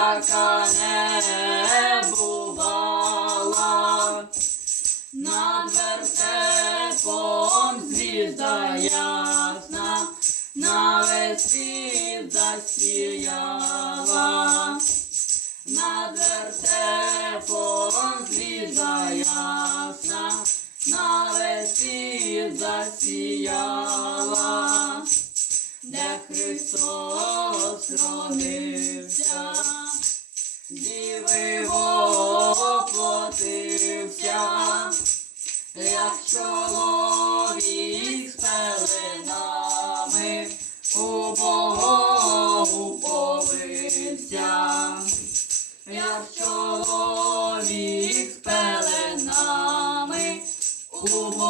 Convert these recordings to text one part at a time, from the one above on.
яка не бувала, над вертепом звізда ясна, на весь засіяла. Над вертепом звізда ясна, на весь світ засіяла, де Христос родився, воплотився, як чоловік з пеленами у Богу повився, як чоловік з пеленами у Богу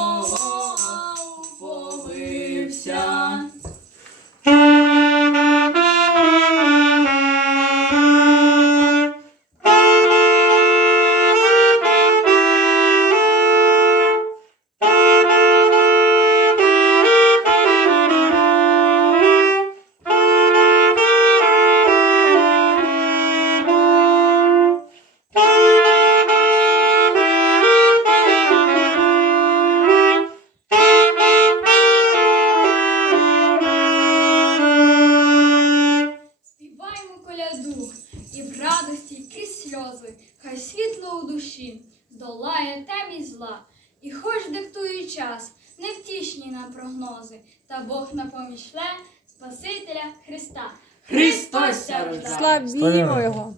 Коляду, і в радості крізь сльози, хай світло у душі здолає темі зла, і хоч диктує час, невтішні нам прогнози, та Бог напомішле Спасителя Христа. Христос. Славімо його!